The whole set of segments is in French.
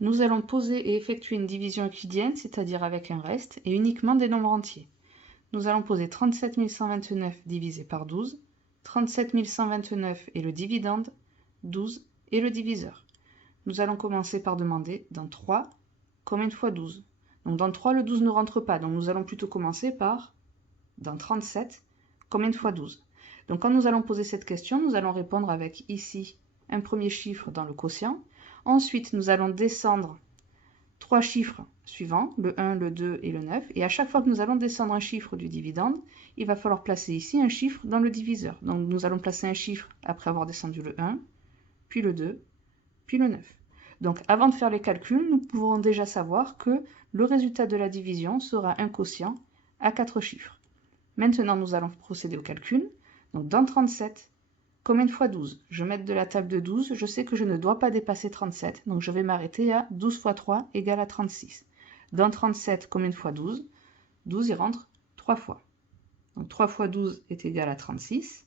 Nous allons poser et effectuer une division euclidienne, c'est-à-dire avec un reste, et uniquement des nombres entiers. Nous allons poser 37 129 divisé par 12, 37 129 est le dividende, 12 est le diviseur. Nous allons commencer par demander dans 3, combien de fois 12? Donc dans 3, le 12 ne rentre pas, donc nous allons plutôt commencer par, dans 37, combien de fois 12? Donc quand nous allons poser cette question, nous allons répondre avec ici un premier chiffre dans le quotient. Ensuite, nous allons descendre 3 chiffres suivants, le 1, le 2 et le 9. Et à chaque fois que nous allons descendre un chiffre du dividende, il va falloir placer ici un chiffre dans le diviseur. Donc nous allons placer un chiffre après avoir descendu le 1, puis le 2, puis le 9. Donc avant de faire les calculs, nous pouvons déjà savoir que le résultat de la division sera un quotient à 4 chiffres. Maintenant, nous allons procéder au calcul. Donc dans 37, combien de fois 12? Je vais mettre de la table de 12, je sais que je ne dois pas dépasser 37, donc je vais m'arrêter à 12 fois 3 égale à 36. Dans 37, combien de fois 12? 12 y rentre 3 fois. Donc 3 fois 12 est égal à 36.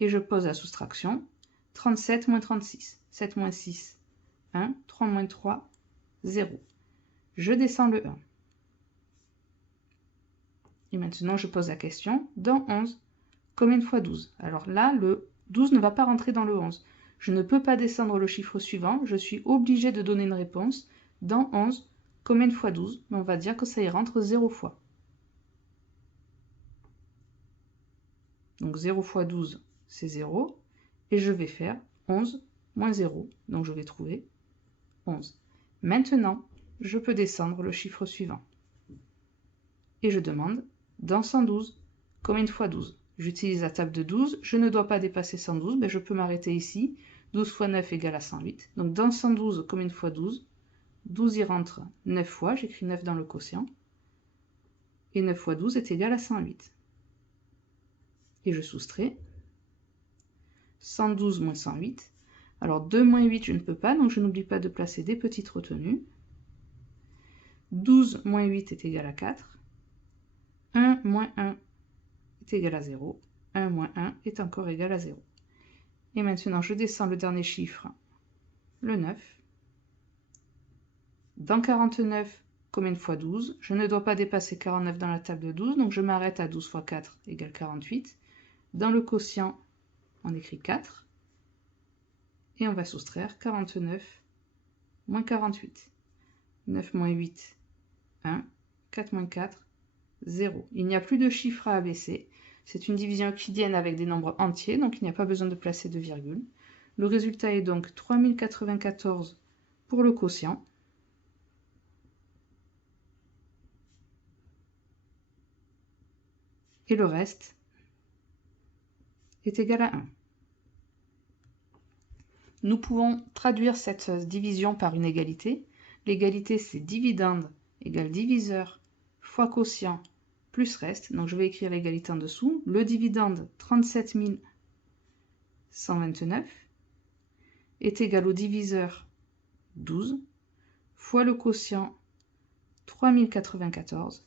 Et je pose la soustraction. 37 moins 36. 7 moins 6, 1. 3 moins 3, 0. Je descends le 1. Et maintenant, je pose la question. Dans 11, combien de fois 12? Alors là, le 12 ne va pas rentrer dans le 11. Je ne peux pas descendre le chiffre suivant. Je suis obligé de donner une réponse. Dans 11, combien de fois 12? On va dire que ça y rentre 0 fois. Donc 0 fois 12, c'est 0. Et je vais faire 11 moins 0. Donc je vais trouver 11. Maintenant, je peux descendre le chiffre suivant. Et je demande, dans 112, combien de fois 12? J'utilise la table de 12, je ne dois pas dépasser 112, mais je peux m'arrêter ici. 12 fois 9 égale à 108. Donc dans 112, combien de fois 12? 12 y rentre 9 fois, j'écris 9 dans le quotient. Et 9 fois 12 est égal à 108. Et je soustrais 112 moins 108. Alors 2 moins 8, je ne peux pas, donc je n'oublie pas de placer des petites retenues. 12 moins 8 est égal à 4. 1 moins 1 est égal à 0. 1 moins 1 est encore égal à 0. Et maintenant, je descends le dernier chiffre, le 9. Dans 49, combien de fois 12? Je ne dois pas dépasser 49 dans la table de 12, donc je m'arrête à 12 fois 4 égale 48. Dans le quotient, on écrit 4. Et on va soustraire 49 moins 48. 9 moins 8, 1. 4 moins 4, 0. Il n'y a plus de chiffre à abaisser. C'est une division euclidienne avec des nombres entiers, donc il n'y a pas besoin de placer de virgule. Le résultat est donc 3094 pour le quotient. Et le reste est égal à 1. Nous pouvons traduire cette division par une égalité. L'égalité, c'est dividende égale diviseur fois quotient plus reste. Donc je vais écrire l'égalité en dessous. Le dividende 37 129 est égal au diviseur 12 fois le quotient 3094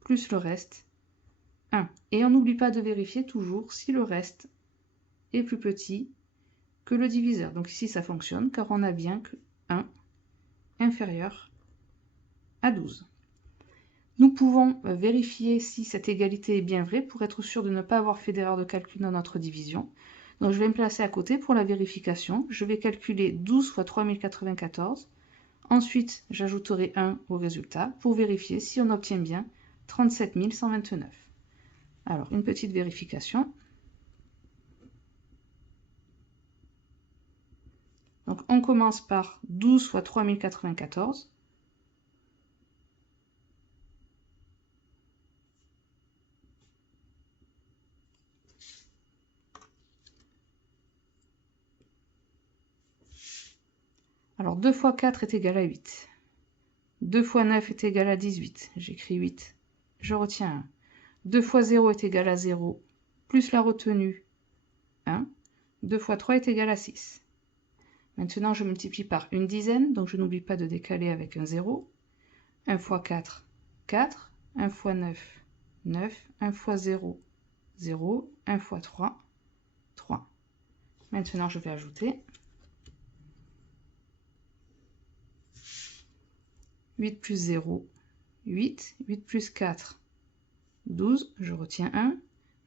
plus le reste 1. Et on n'oublie pas de vérifier toujours si le reste est plus petit que le diviseur. Donc ici ça fonctionne car on a bien que 1 inférieur à 12. Nous pouvons vérifier si cette égalité est bien vraie pour être sûr de ne pas avoir fait d'erreur de calcul dans notre division. Donc je vais me placer à côté pour la vérification. Je vais calculer 12 fois 3094. Ensuite, j'ajouterai 1 au résultat pour vérifier si on obtient bien 37 129. Alors, une petite vérification. Donc, on commence par 12 fois 3094. Alors, 2 fois 4 est égal à 8. 2 fois 9 est égal à 18. J'écris 8. Je retiens 1. 2 fois 0 est égal à 0, plus la retenue 1. 2 fois 3 est égal à 6. Maintenant, je multiplie par une dizaine, donc je n'oublie pas de décaler avec un 0. 1 fois 4, 4. 1 fois 9, 9. 1 fois 0, 0. 1 fois 3, 3. Maintenant, je vais ajouter 8 plus 0, 8, 8 plus 4, 12, je retiens 1,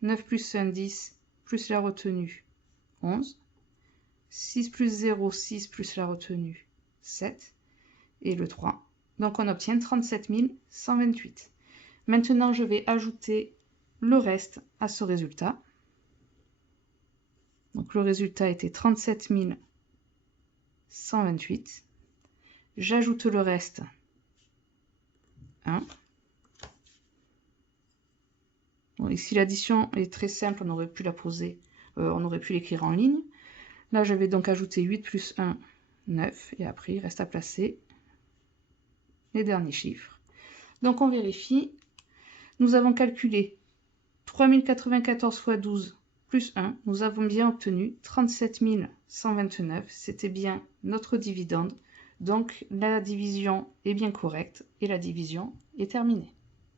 9 plus 1, 10, plus la retenue, 11, 6 plus 0, 6 plus la retenue, 7, et le 3. Donc on obtient 37 128. Maintenant, je vais ajouter le reste à ce résultat. Donc le résultat était 37 128. J'ajoute le reste 1. Bon, ici l'addition est très simple, on aurait pu la poser, on aurait pu l'écrire en ligne. Là je vais donc ajouter 8 plus 1, 9, et après il reste à placer les derniers chiffres. Donc on vérifie. Nous avons calculé 3094 fois 12 plus 1. Nous avons bien obtenu 37 129. C'était bien notre dividende. Donc la division est bien correcte et la division est terminée.